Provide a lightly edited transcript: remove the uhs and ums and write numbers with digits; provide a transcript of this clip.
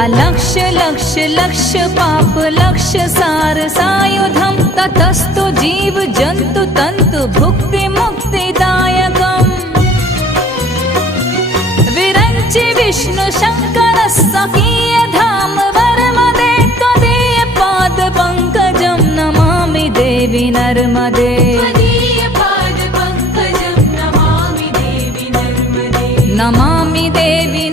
अलक्ष लक्ष लक्ष पाप लक्ष सार सायुधम ततस्तु जीव जंतु तंतु भुक्ति मुक्तिदायकम् विरंचि विष्णु शंकर सखीय धाम वर्मदे त्वदीय पाद पंकजं नमामि देवी नर्मदे नमामि देवी